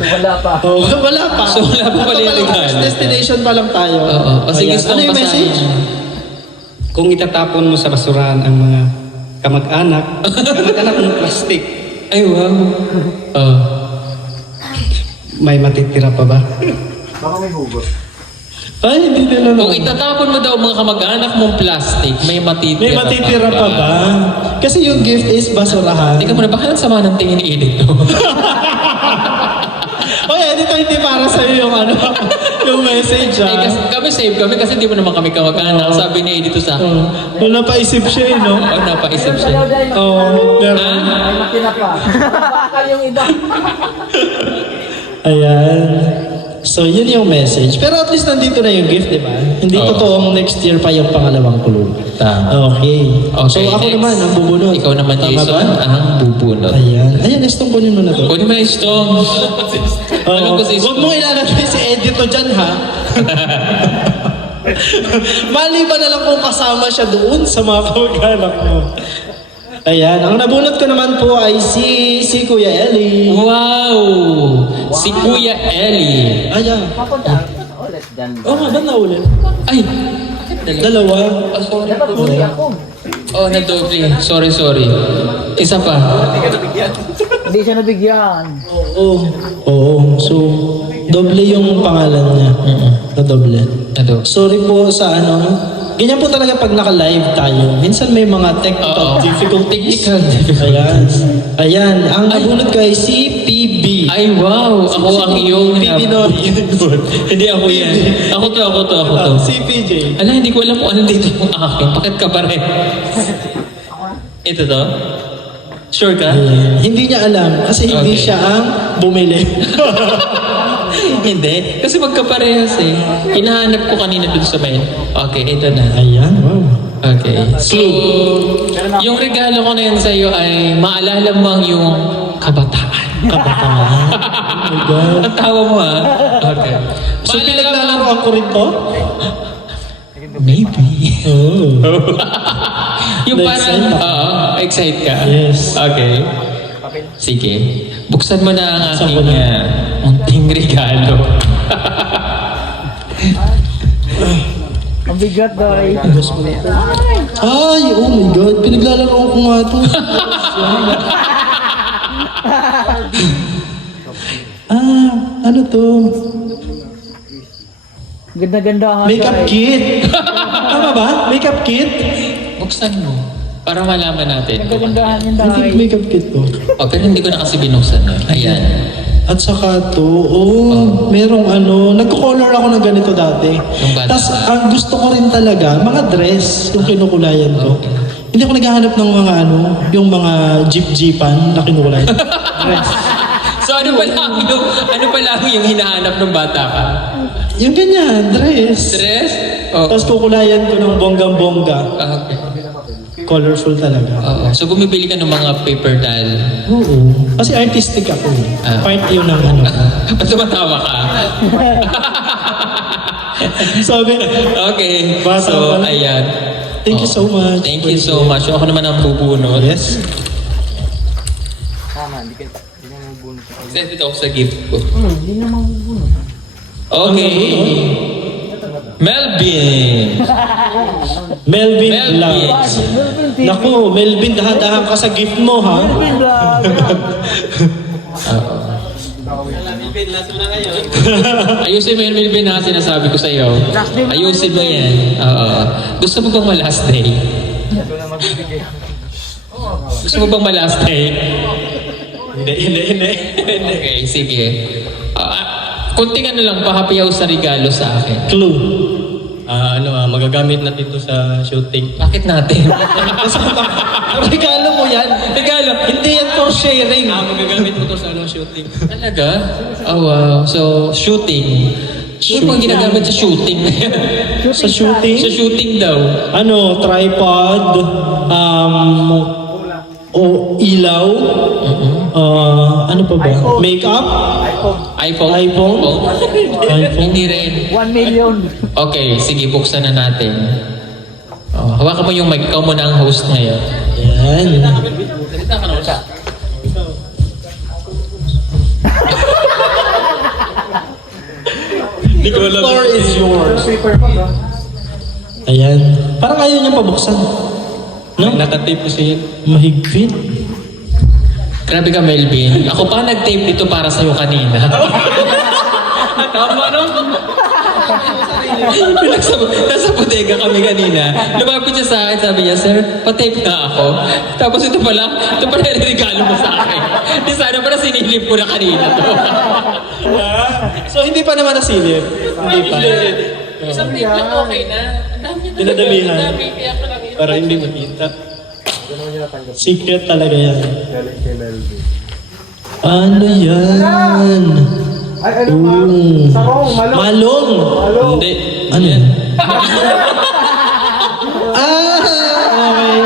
Wala pa. Oh, wala pa. So, wala pa pala yung regalo. Destination pa lang tayo. Oo. Kasi Ayan. gusto Ano ko yung message? Kung itatapon mo sa basurahan ang mga kamag-anak ng plastic, Ay, wow. Oh. may matitira pa ba? Baka may hugot. Ay, hindi nila Kung itatapon mo daw mga kamag-anak mong plastic, may matitira, May matitira pa ba? Kasi yung gift is basurahan. Teka muna, baka ang sama ng tingin ni Edith, no? Oy, edit hindi para sa'yo yung ano, yung message Kasi kami save kami kasi hindi mo naman kami kamag-anak. Sabi ni Edith to sa akin. Wala pa isip siya no? Oh, napaisip siya. Pero, May makina pa. Bakal yung iba. ayan. So, yun yung message. Pero at least nandito na yung gift, di ba? Hindi Oo. totoong next year pa yung pangalawang kulog. Tama. Okay. So, ako next. naman, ang bubunod. Ikaw naman, Tama Jason, ba? ang bubunod. Ayan. Ayan, Estong, kunin mo na to. Kunin mo yung stone. Alam ko si Huwag mo ilalagay si Edito dyan, ha? Mali ba na lang kung kasama siya doon sa mga kamag-anak mo? Ayan, ang nabunot ko naman po ay si Kuya Ellie. Wow! Si Kuya Ellie. Ayan. Papunta ulit dyan. Oo nga, ba't naulit? Ay! Dalawa. Oh, sorry. Dapat huli ako. Oh, nadoble. Sorry. Isa pa. Hindi siya nabigyan. Oo. So, doble yung pangalan niya. Na doble. Ano? Sorry po sa ano. Ganyan po talaga pag naka-live tayo. Minsan may mga technical Oo. difficulties. Technical difficulties. Ayan. Ang nabunod ko ay si PB. Ay, wow! Ako ang iyong PB nabunod. Hindi ako yan. Ako to. Si PJ. Ala, hindi ko alam kung ano dito yung akin. Bakit ka pa rin? Ito to? Sure ka? Hindi niya alam kasi hindi Okay. siya ang bumili. Hindi. Kasi magkaparehas eh. Hinahanap ko kanina dun sa mail. Okay, ito na. Ayan. Wow. Okay. So, yung regalo ko na yan sa'yo ay maalala mo ang yung kabataan. Kabataan. Oh my God. Ang tawa mo ha? Okay. So, Maalala mo pinaglalaroan ko rin to? Maybe. Oh. Yung parang, Na-excite ako. excite ka? Yes. Okay. Sige. Buksan mo na ang Buksan ko aking na. munting regalo. Ang bigat dahil. Ay, oh my God. Pinaglalaroan ko nga to. Ano to? Ganda-gandahan. Makeup kit. Tama ba? Makeup kit? Buksan mo. Para malaman natin. Ganda-gandahan yun I think dahil. makeup kit to. Oh, pero hindi ko na kasi binuksan yun. Ayan. At saka to, merong ano, nagko-color ako ng ganito dati. Yung bata Tapos pa. ang gusto ko rin talaga, mga dress, yung kinukulayan ko. Hindi ako naghahanap ng mga ano, yung mga jeep-jeepan na kinukulayan. Dress. So ano pa lang yung hinahanap ng bata ka? Yung ganyan, dress. Dress? Oh. Tapos kukulayan ko ng bonggang-bongga. Okay. Colorful talaga. Oo. So bumibili ka ng mga paper doll. Oo. Kasi artistic ako. Ah. Part yun ng ano. Ba't tumatawa ka? Sabi, Okay. Bata So, pa. ayan. thank you so much. Thank you so much. Ako naman ang bubunod. Yes. Tama, hindi na mabunod. Excited ako sa gift ko. Hindi na mabunod. Okay. Melvin. Melvin Melvin. Vlogs. Naku, Melvin, dahan-dahan ka sa gift mo, ha? Ayusin mo yung Melvin na sinasabi ko sa iyo. Ayusin mo yan. Oo. Gusto mo bang ma-last day? Gusto mo bang ma-last day? Hindi. Okay, sige. Kunting ano lang, pahapiyaw sa regalo sa akin. Clue. Magagamit natin ito sa shooting. Bakit natin? Regalo mo yan. Regalo. Hindi yan for sharing. Magagamit mo ito sa shooting. Talaga? Oh, wow. So, shooting. Ano pang ginagamit sa shooting na yan? Sa shooting? Sa shooting daw. Ano, tripod, ilaw, ano pa ba? Makeup? iPhone? iPhone? Hindi rin. 1 million. Okay, sige, buksan na natin. Oh, hawakan mo yung mic. Ikaw muna ang host ngayon. Yan. Salita ka naman siya. The floor is yours. Paper pa ba? Ayan. Parang ayaw niyang pabuksan. No? Nakatape ko siya. Mahigpit. Grabe ka, Melvin. Ako pa nag-tape dito para sa'yo kanina. Tama no? Nasa bodega kami kanina. Lumapit siya sa akin, sabi niya, "Sir, pa-tape na ako." Tapos ito pala regalo mo sa akin. Di sana pala sinilip ko na kanina to. So, hindi pa naman nasilip. Hindi pa. Isang tape lang okay na. Ang dami na. Dinadamihan. Ang dami, kaya ko lang yun. Para hindi makita. Secret talaga yan. Galing kay Melvin. Ano yan? Ay, ano ma'am? Sarong, malong. Malong! Malong. Hindi. Ano yan? Okay.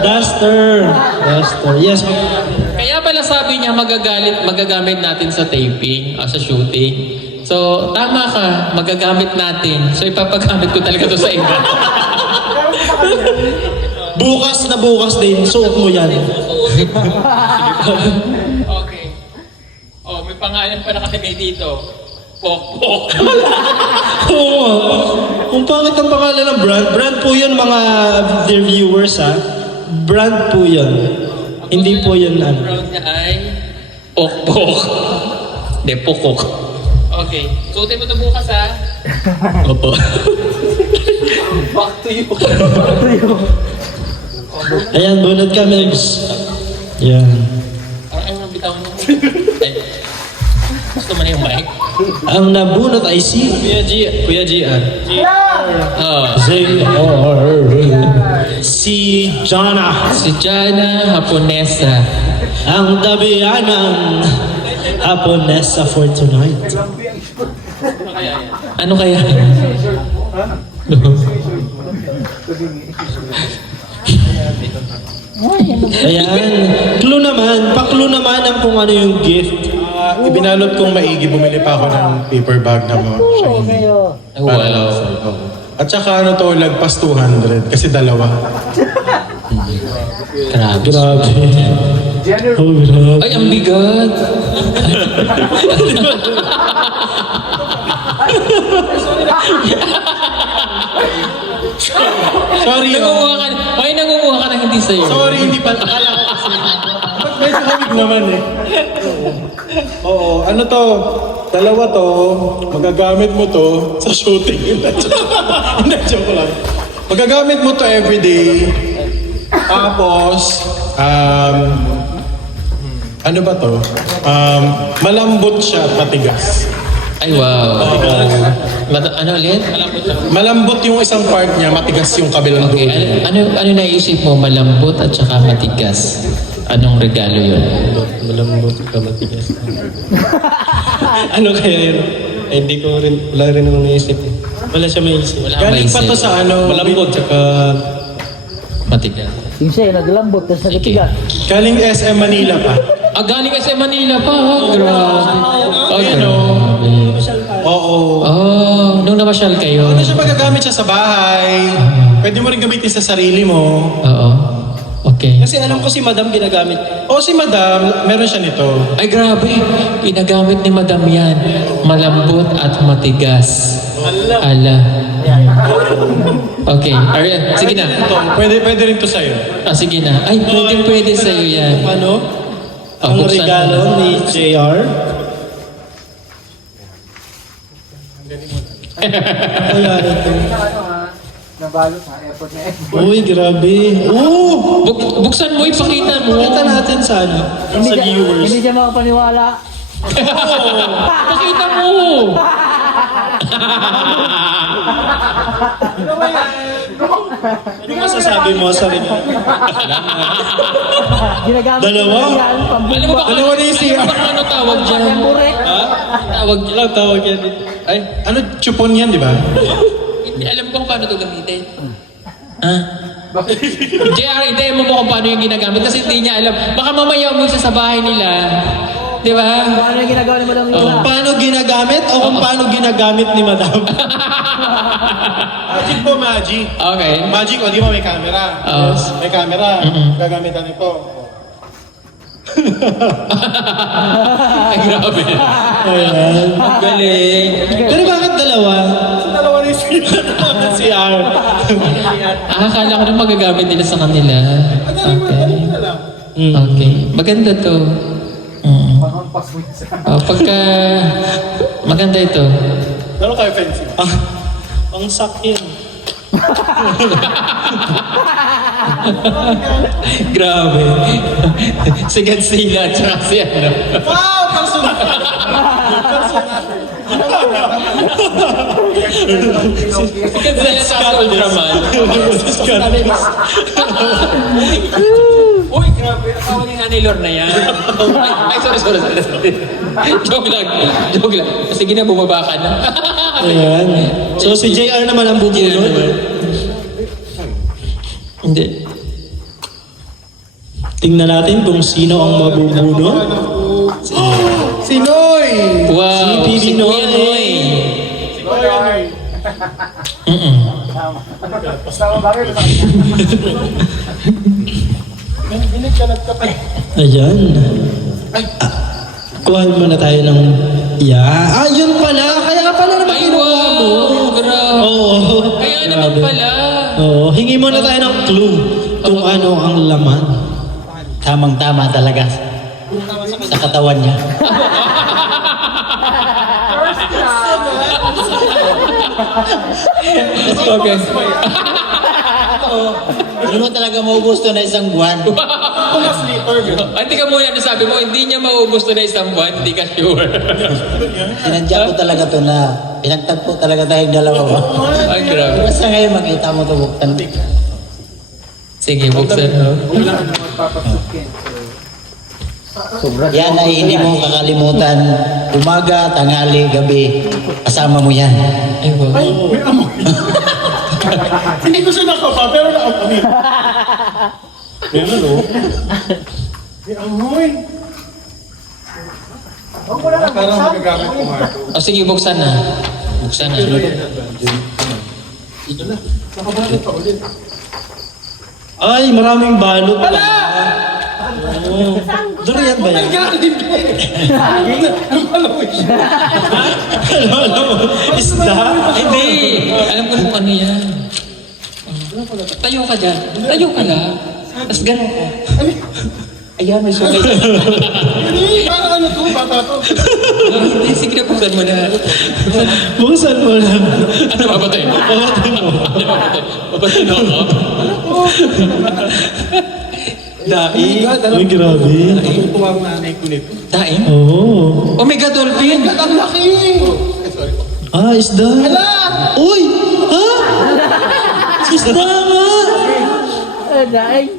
Duster. Duster. Yes. Kaya pala sabi niya magagamit natin sa taping, sa shooting. So, tama ka, magagamit natin. So, ipapagamit ko talaga to sa inyo. Bukas na bukas din. Suot mo yan. Okay. Oh, may pangalan pa nakalagay dito. Pok-pok. Oo. Kung pangit ang pangalan ng brand, brand po yun mga dear viewers ha. Brand po yun. Hindi po yun ano. Brown niya ay pok-pok. Hindi, pokok. Okay. Suotin mo ito bukas ha. Opo. Back to you. Ayan, bunot ka, Megs. Yan. Ay, bitaw mo. Ay. Gusto mo na yung mic? Ang nabunot ay si Kuya GR. si Jana. Si Jana Haponesa. Ang dabianang Aponesa for tonight. Ano kaya? Ayan. Clue naman. Pa-clue naman ang kung ano yung gift. Ibinalot kong maigi, bumili pa ako ng paper bag na mo. Shiny. Para lang Wow. sa'yo. Oo. At saka ano to, lagpas 200 kasi dalawa. Grabe. Grabe. Oh, grabe. Ay, ang bigat. Sorry, Nangunguha ka. Ay, nangunguha ka na hindi sa'yo. Sorry, hindi pa. Akala ko kasi. Medyo kamig naman eh. Oo, ano to? Dalawa to, magagamit mo to sa shooting. Hindi, joke lang. Magagamit mo to everyday. Tapos, ano ba to? Malambot siya at matigas. Ay, wow. Ano ulit? Malambot yung isang part niya, matigas yung kabilang Okay, dulo. ano naisip mo? Malambot at saka matigas. Anong regalo yun? Malambot ka matigas. Ano kaya yun? Eh, hindi ko rin, wala rin akong naisip. Wala siya maisip. Wala Galing pa maisip. to sa ano. Malambot, tsaka Matigas. Yung sa'yo, naglambot, tapos nagatigas. Galing SM Manila pa. Ah, galing ka sa Manila pa. Grabe. Oh, grabe. Oo. Oh, nung namasyal kayo. Ano siya magagamit siya sa bahay? Pwede mo rin gamitin sa sarili mo. Oo. Okay. Kasi alam ko si Madam ginagamit. O si Madam, meron siya nito. Ay, grabe. Ginagamit ni Madam yan. Malambot at matigas. Ala. Okay. Ariel, sige na. Ito, pwede rin to sa'yo. Sige na. Ay, pwede sa'yo yan. Ano? Ah, Ang buksan regalo mo. ni JR. Kaya ito. Nabalot ha, airport na airport. Uy, grabe. Oo! Buksan mo, ipakita mo. Pakita natin sa ano? Sa viewers. Hindi siya makapaniwala. Pakita mo. Ano masasabi mo sa rin? Ginagamit Dalawa? ko yan, Alam mo ba, Dalawa na yung siya. ano tawag dyan? Pamburek. Tawag dyan. tawag yan. Ay, ano, chupon yan, di ba? Hindi alam ko kung paano ito gamitin. Ha? JR, hintayin mo kung paano yung ginagamit kasi hindi niya alam. Baka mamaya umuwi siya sa bahay nila. Di ba? Ano yung ginagawa ni Madam Kung Lola? paano ginagamit o kung paano ginagamit ni Madam? Magic po, Magic. Okay. Magic, o di ba may camera? Yes. May camera. Gagamitan ito. Ay, grabe. Ayan. Galing. Pero bakit dalawa? Dalawa ni CR. Akala ko na magagamit nila sa kanila. Okay. Okay. Maganda to. Pagka maganda ito. Dalawa kayo fencing. Pang sakyan. Grabe. Si Godzilla at saka si ano. Wow! Personal! Godzilla at saka Ultraman. Uy, grabe. Asawa ni Nanay Lorna yan. Ay, sorry. Joke lang. Sige na, bumaba ka na. Ayan. So si JR naman ang bubunod. Hindi. Tingnan natin kung sino ang mabubunod. Si Noy! Wow, Si si Bibi Kuya Noy. Ayan. Kuhain muna tayo ng... yun pala. Kaya pala naman Ay, kinuha mo. wow. Grabe. Oo. Kaya naman pala. Oo. Hingi muna tayo ng clue kung ano ang laman. Tamang-tama talaga. Sa katawan niya. Okay. Hindi mo talaga maubos to na isang buwan. Ay, tika muna, sabi mo, hindi niya maubos to na isang buwan, hindi ka sure. Sinadya ko talaga to na pinagtagpo talaga tayong dalawa. Ay, grabe. Basta ngayon makita mo to buktan. Sige, buksan mo. Yan ay hindi mo kakalimutan. Umaga, tanghali, gabi. Kasama mo yan. Ay, wow. Hindi ko siya nakapa, pero nakapamit. Meron o. May amoy. Parang magagamit ko nga ito. O sige, buksan na. Buksan na. Ay, maraming balot. Wala! Oo. Durian ba yan? Ano? Isda? Hindi! Alam ko kung ano yan. Tayo ka dyan. Tayo ka lang. Tapos gano'n ka. Ayan, may sungay. Hindi, parang ano to, bata to. Hindi, sige na, buksan mo na. Buksan mo lang. Ano, papatay mo? Papatay mo. Papatay mo ako? Daing. Ay, grabe. Tutuwa ang nanay ko nito. Daing? Oo. Omega dolphin! Ang laki! Isda. Uy! Ha? Isda nga! Daing?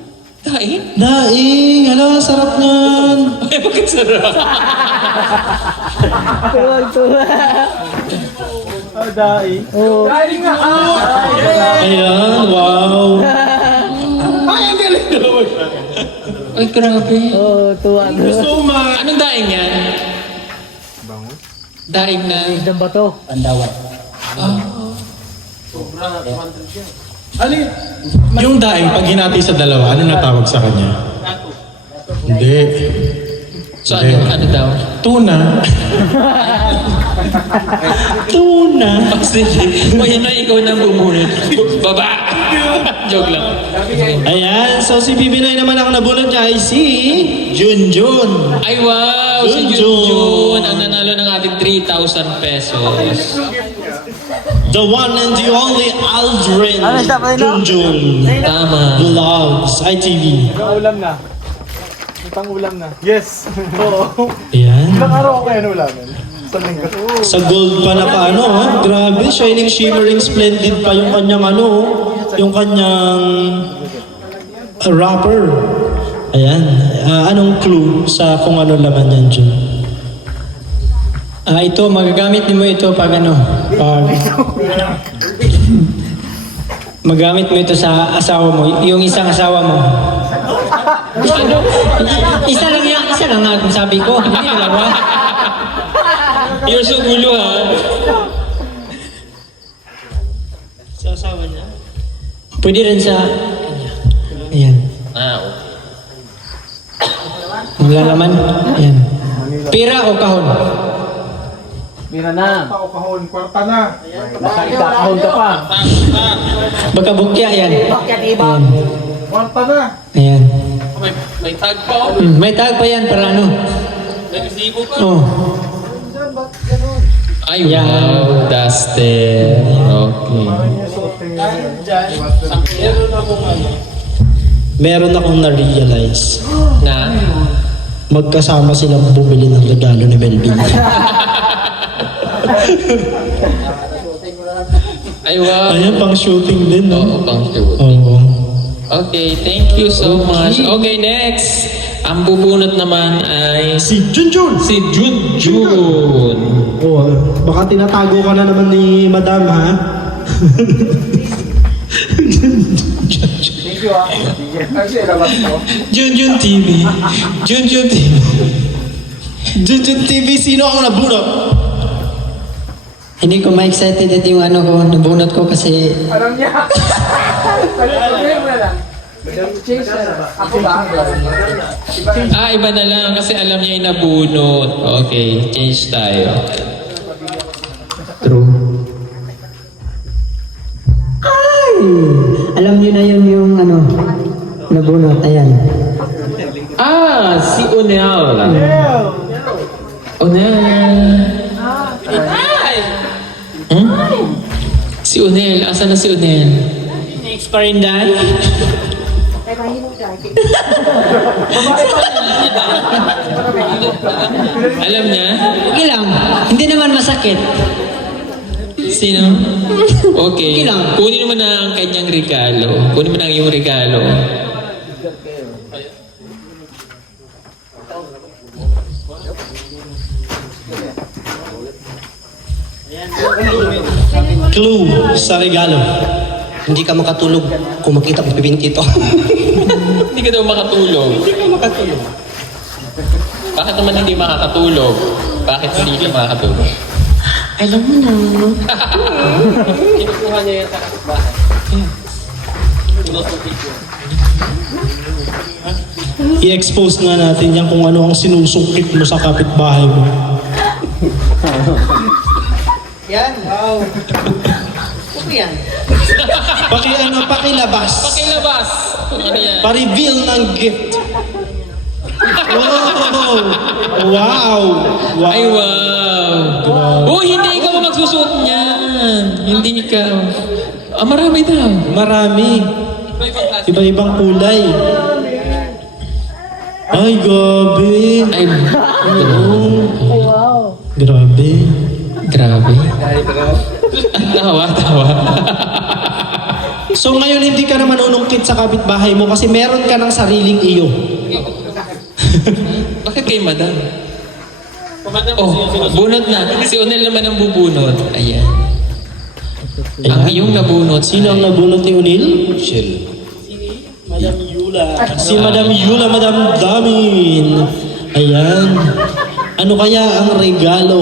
Daing! Hala, sarap niyan. Ay, bakit sarap? Ayan, wow. Ay, grabe. So much! Anong daing yan? Daing na... Pandawan. Ano yun? Yung daing, pag hinati sa dalawa, ano natawag sa kanya? Hindi. So, ano daw? Tuna. Tuna. Oh, sige. O, yan na, ikaw na bumunod. Baba! Joke lang. Ayan, so si Bibinoy naman ang nabunod niya ay si Junjun. Ay, wow! Si Junjun ang nanalo ng ating 3,000 pesos. The one and the only Aldrin Junjun. Tama. Vlogs, ITV. Ulam na. Ulam na. Yes. Oo. Ayan. Ilang araw ako kaya ulamin? Sa linggo. Sa gold pa na paano, ha? Grabe, shining, shimmering, splendid pa yung kanyang yung kanyang wrapper. Ayan. Anong clue sa kung ano laman yan, Jun? Ito, magagamit mo ito pag magamit mo ito sa asawa mo, yung isang asawa mo. Isa lang nga kung sabi ko, hindi dalawa. You're so gulo, ha? Sa asawa niya? Pwede rin sa kanya. Ayan. Okay. Ang lalaman, ayan. Pira o kahon? Mira na. Tao kahon, kwarta na. Baka ikakahon ka pa. Baka bukya yan. Ayan. Kwarta na. Ayan. May tag pa. May tag pa yan para ano. Oh. Ay, wow. Dusted. Okay. Meron akong na-realize. Na? Magkasama silang bumili ng regalo ni Melvin. Ay, wow. Ayan, pang shooting din, no? Oo, pang shoot. Oo. Okay, thank you so much. Okay, next. Ang bubunot naman ay Si Junjun! si Junjun. Oh, baka tinatago ka na naman ni Madam, ha? Thank you ah. Kasi labas mo. Junjun TV. Junjun TV. Junjun TV, sino ang nabunot? Hindi ko ma-excited ito yung ano ko, nabunot ko kasi Alam niya. Alam mo na lang. Change na. Ako ba? Ah, iba na lang kasi alam niya yung nabunot. Okay, change tayo. true. Alam niyo na yun yung ano, nabunot, ayan. Ah, si Onel. Onel. Hmm? Si Onel. Asan na si Onel? Next pa rin dahil. Alam niya? Okay lang, hindi naman masakit. Sino? Okay. Okay lang. Kunin mo na ang kanyang regalo. Kunin mo na ang iyong regalo. Clue sa regalo. Hindi ka makatulog kung makita mo pipinti ito. Hindi ka daw makatulog. Hindi ka makatulog. Bakit naman hindi makakatulog? Bakit hindi ka makakatulog? Alam mo na. Kinukuha niya yan sa kapitbahay. I-expose nga natin yan kung ano ang sinusungkit mo sa kapitbahay mo. Yan, wow. Ano yan? Pakilabas. Pakilabas! Ano yan? Pa-reveal ng gift. Wow! Wow! Wow! Ay, wow! Oh, hindi ikaw ang magsusuot niyan. Hindi ikaw. Ah, marami daw. Marami. Iba-ibang kulay. Ay, gabi. Ay, Grabe. grabe. Tawa. So ngayon hindi ka naman unungkit sa kapitbahay mo kasi meron ka ng sariling iyo. Bakit kay madam? Oh, bunot na. Si Onel naman ang bubunot. Ayan. Ang iyong nabunot. Sino ang nabunot ni Unil? Si Madam Yula, Madam Damin. Ayan. Ano kaya ang regalo?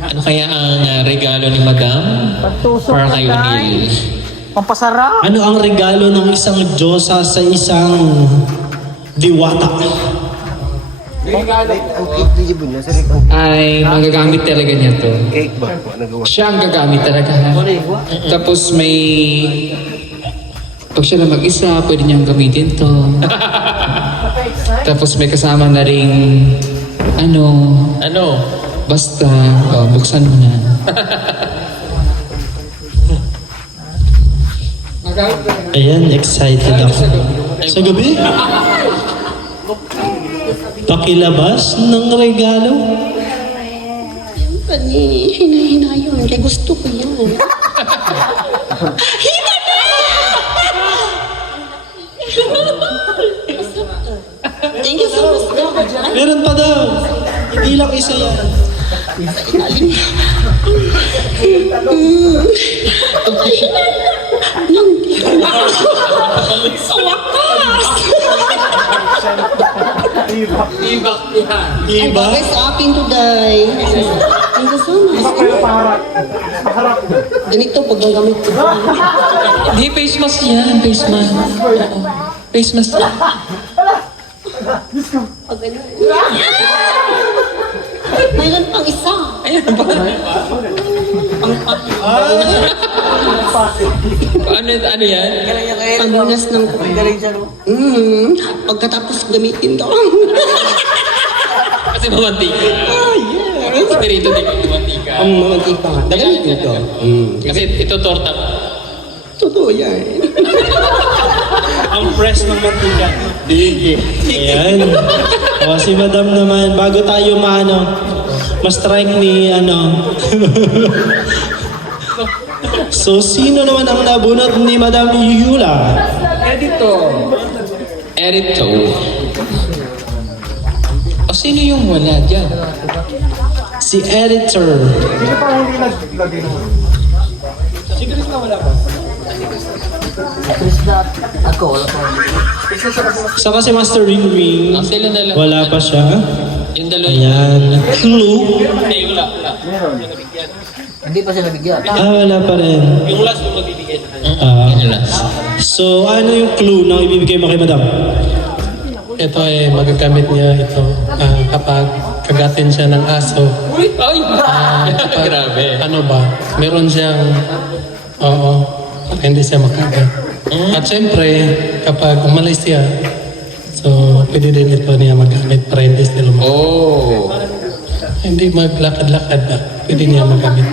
Ano kaya ang regalo ni madam? Para kay Onel. Pampasarap. Ano ang regalo ng isang Diyosa sa isang diwata? Ay magagamit talaga niya to. Siya ang gagamit talaga. Ha? Tapos may pag siya na mag-isa, pwede niyang gamitin to. Tapos may kasama na ring Ano? basta buksan mo na. Ayan, excited ako. Sa gabi? Pakilabas ng regalo? Hina yun. Kaya gusto ko yan. Hina na! Thank you so much. Meron pa daw. Hindi lang isa yan. Sa wakas! Ang Iba? bagay sa akin today. Thank you so much. Ganito pag gagamit ko. Hindi, face mask yan. Face mask. Oo. Face mask yan. Pag ano. Mayroon pang isa. Ayan ba? Ano yan? Pangbunas ng... pagkatapos gamitin daw. Kasi mamantika. Kasi rito di ko mamantika. Ang mamantika nga. Gamitin ito. Kasi ito torta ko. Totoo yan. Ang press ng mantika. Ayan. O, si Madam naman, bago tayo ma-strike ni So, sino naman ang nabunot ni Madam Yula? Erito. O sino yung wala dyan? Si Editor. Saka si Master Ring Ring. Sila na lang. Wala pa siya. Yung dalawa. Ayan. Clue. Wala. Hindi pa siya nabigyan. Wala pa rin. Yung last yung mabibigyan. Yung last. So, ano yung clue na ibibigay mo kay Madam? Ito ay magagamit niya ito kapag kagatin siya ng aso. Ay! Kapag, Grabe. ano ba, meron siyang, hindi siya makagat. At syempre, kapag umalis siya, so pwede din ito niya magamit para hindi sila Oh. Hindi maglakad-lakad na, pwede niya magamit.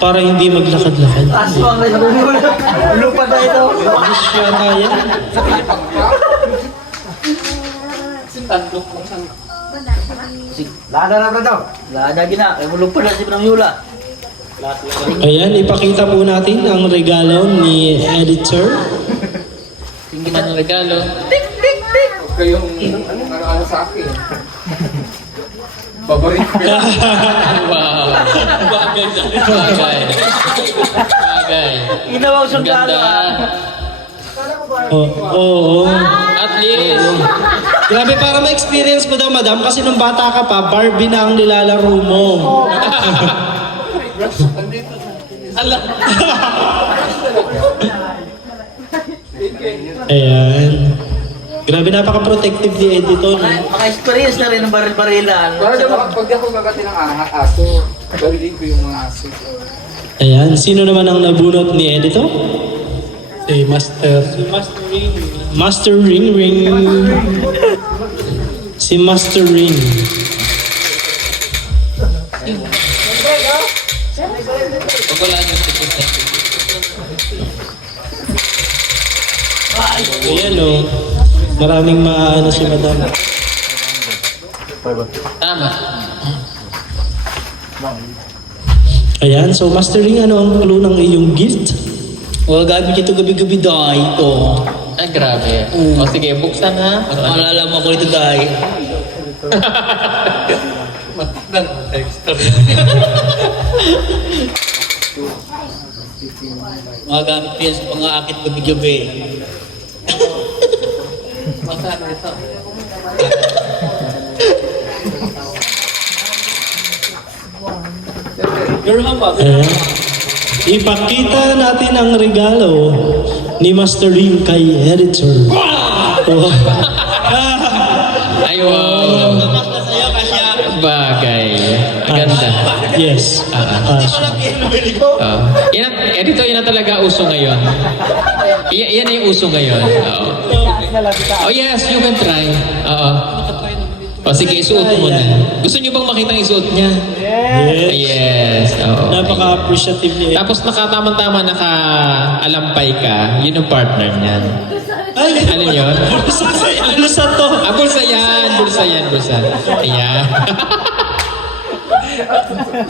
Para hindi maglakad-lakad. Aswang na yung lupa na ito. Siya kaya. Lada na ba daw? Lada gina. Ay lupa na si Pram Yula. Ayan, ipakita po natin ang regalo ni Editor. Tingin ang regalo. Wow. Bagay. Bagay. Ginawang Ang sundalo ganda. Oo. At least. Grabe, para ma-experience mo daw, Madam, kasi nung bata ka pa, Barbie na ang nilalaro mo. Ayan. Grabe, napaka-protective ni Editor. Maka-experience na rin ng baril-barilan. Pag ako gagati ng aso, barilin ko yung mga aso. Ayan, sino naman ang nabunot ni Editor? Si Master, Master Ring Ring. Si Master Ring. Pag wala niyong tikot na. Ayan o. Maraming maano si Madam. Tama. Ayan, so Master Ring, ano ang clue ng iyong gift? Gamit ito gabi-gabi dahil ito. Ay, grabe. O sige, buksan ha. Malalaman ko ito dahil. Magamit ko yan sa pang-aakit gabi-gabi. Ayan. Ipakita natin ang regalo ni Master Ring kay Editor. Oh. Ay, wow. Bagay. Ang ganda. Yes. Ito yun na talaga uso ngayon. Yan na yung uso ngayon. Oo. Oh yes, you can try. Oo. O sige, isuot mo na. Gusto niyo bang makita ang isuot niya? Yes. Oo. Napaka-appreciative niya. Tapos nakatama-tama naka-alampay ka, yun ang partner niyan. Ay, Ano yun? Bulsa to. Bulsa yan. Bulsa yan. Bulsa. Ayan.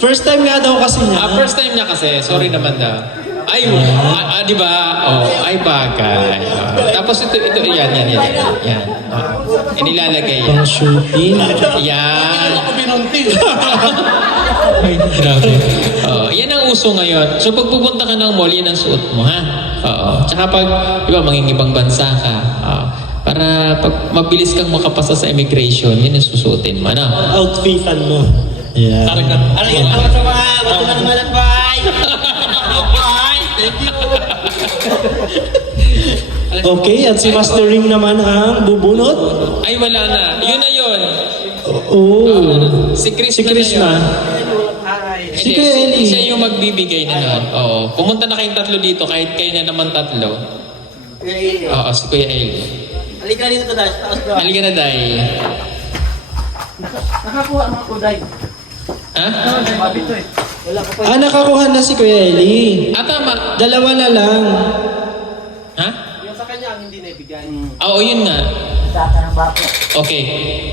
First time nga daw kasi niya. First time niya kasi. Sorry naman daw. Ay, di ba? Oh, ay bagay. Tapos ito, yan. Inilalagay yan. Pang shooting. Yan. Ay, grabe. Yan ang uso ngayon. So pag pupunta ka ng mall, yan ang suot mo, ha? Oo. Tsaka pag, di ba, mangingibang bansa ka, para pag mabilis kang makapasa sa immigration, yan ang susuotin mo, no? Outfitan mo. Yeah. Ano yan? Okay, at si Master Ring naman ang bubunot. Ay, wala na. Yun na yun. Oh. Si Chris Si Chris na. Si Kuya Eli. Siya yung magbibigay na nun. Oo. Pumunta na kayong tatlo dito, kahit kayo na naman tatlo. Oo, si Kuya Eli. Halika dito, Dash. Halika na, Day. Nakakuha mga kuday. Ha? Mabito eh. Nakakuha na si Kuya Eli. Tama. Dalawa na lang. Ha? Yung sa kanya ang hindi naibigay. Oo, yun nga. Data ng bapo. Okay.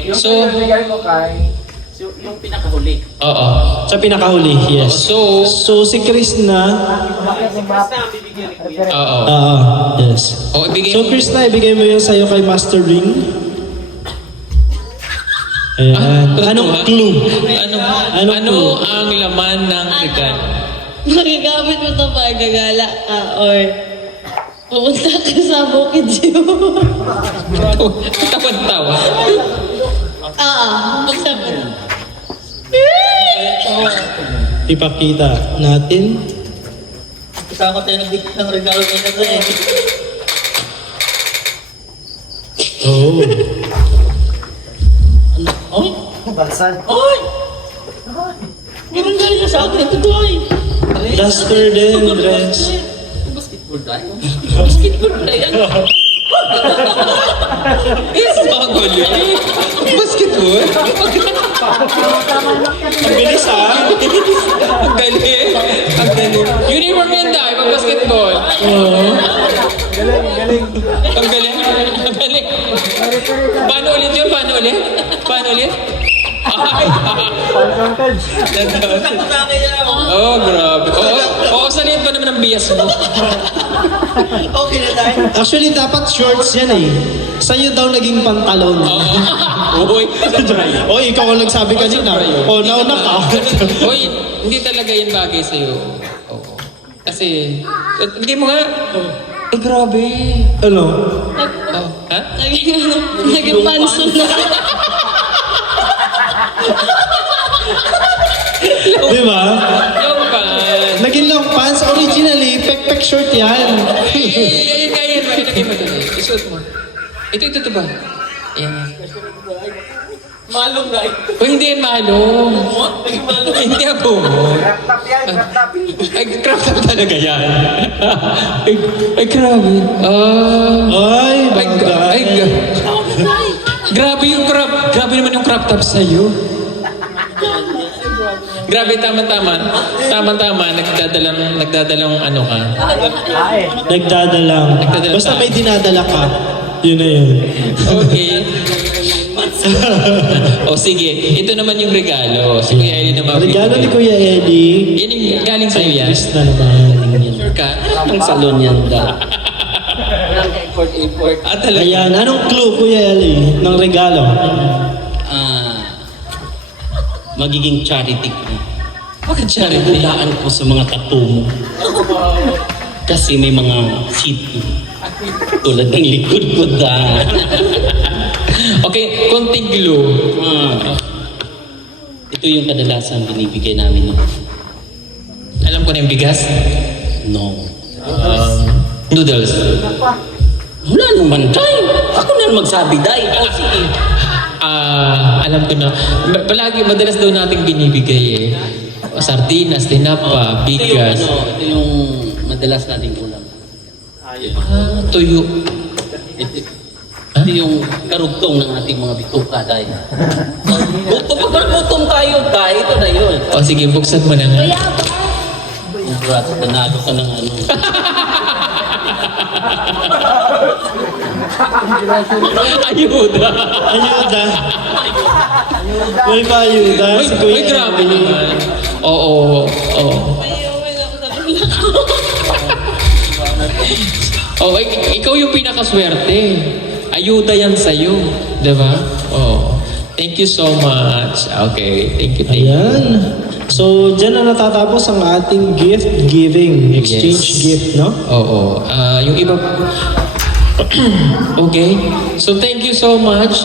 Yung So, pinabigay mo kay yung pinakahuli. oo. Sa pinakahuli, yes. So, Si Chris na. Bakit yung bapo? Bibigyan ni Kuya. oo. Yes. O, ibigay So mo. Chris na, ibigay mo yun sa'yo kay Master Ring. Ayan. Anong clue? Ano ang laman ng regalo? Magagamit mo ito pag gagala ka or pumunta ka sa Bukid Gym. Tawan-tawa. Magsabi. Ipakita natin. Kasama tayo nagdikit ng regalo niya na eh. Oh. Oy! Balsan. Oy! Meron galing sa akin ito doy. Duster din, dress. Basketball tayo. Basketball player. Basketball yun. Basketball? Ang bilis ah. Ang galing. Ang galing. Uniform yan dahil pag basketball. Galing. Ang galing. Ang galing. Paano ulit yun? Paano ulit? Ay! Oh, grabe. Oo, salihan pa naman ang bias mo. Okay na tayo. Actually, dapat shorts yan eh. Sa'yo daw naging pantalon. Uy, Oh, ikaw ang nagsabi kanina. Oh, nauna ka. Uy, hindi talaga yan bagay sa'yo. Oo. Kasi, hindi mo nga. Eh, grabe. Ano? Oh, ha? Naging panso na. Di ba? Long pants. Naging long pants. Originally, pek-pek short yan. Ayun nga yan. Ilagay mo doon. Isuot mo. Ito ba? Ayan. Malong na Uy, hindi yan malong. Hindi ako mo. Ay, crop top talaga yan. Ay, grabe. Ay, bagay. Grabe naman yung crop top sa'yo. Grabe, tama-tama. Tama-tama, nagdadalang ano ka. Nagdadalang. Basta may dinadala ka. Yun na yun. Okay. O sige, ito naman yung regalo. Si Kuya Eli naman. Regalo ni Kuya Eli. Yan yung galing sa'yo yan. Chris na naman. Sure ka? Ang salon yan daw. import. Talaga. Ayan, anong clue Kuya Eli ng regalo? Magiging charity ko. Bakit charity? Hulaan ko sa mga tattoo mo. Kasi may mga seat tulad ng likod ko Okay, konting glue. Ito yung kadalasan binibigay namin. No? Alam ko na yung bigas. No. Noodles. Wala naman, Day. Ako na magsabi, Day. O, sige. Alam ko na. Palagi, madalas daw nating binibigay eh. Sardinas, tinapa, bigas. Ito yung madalas nating ulam. Tuyo. Ito yung karugtong ng ating mga bituka, Day. Gutom tayo, Day. Ito na yun. O sige, buksan mo na nga. Congrats, nanalo ka ng ano. Ayuda. Ayuda. May pa-ayuda si Kuya Uy, grabe Eli. naman. Oo. Oh, ikaw yung pinakaswerte. Ayuda yan sa'yo. Diba? Oh. Thank you so much. Okay. Thank you. Ayan. So, dyan na natatapos ang ating gift giving, exchange Yes. gift, no? Oo. Yung iba... Okay. So, thank you so much.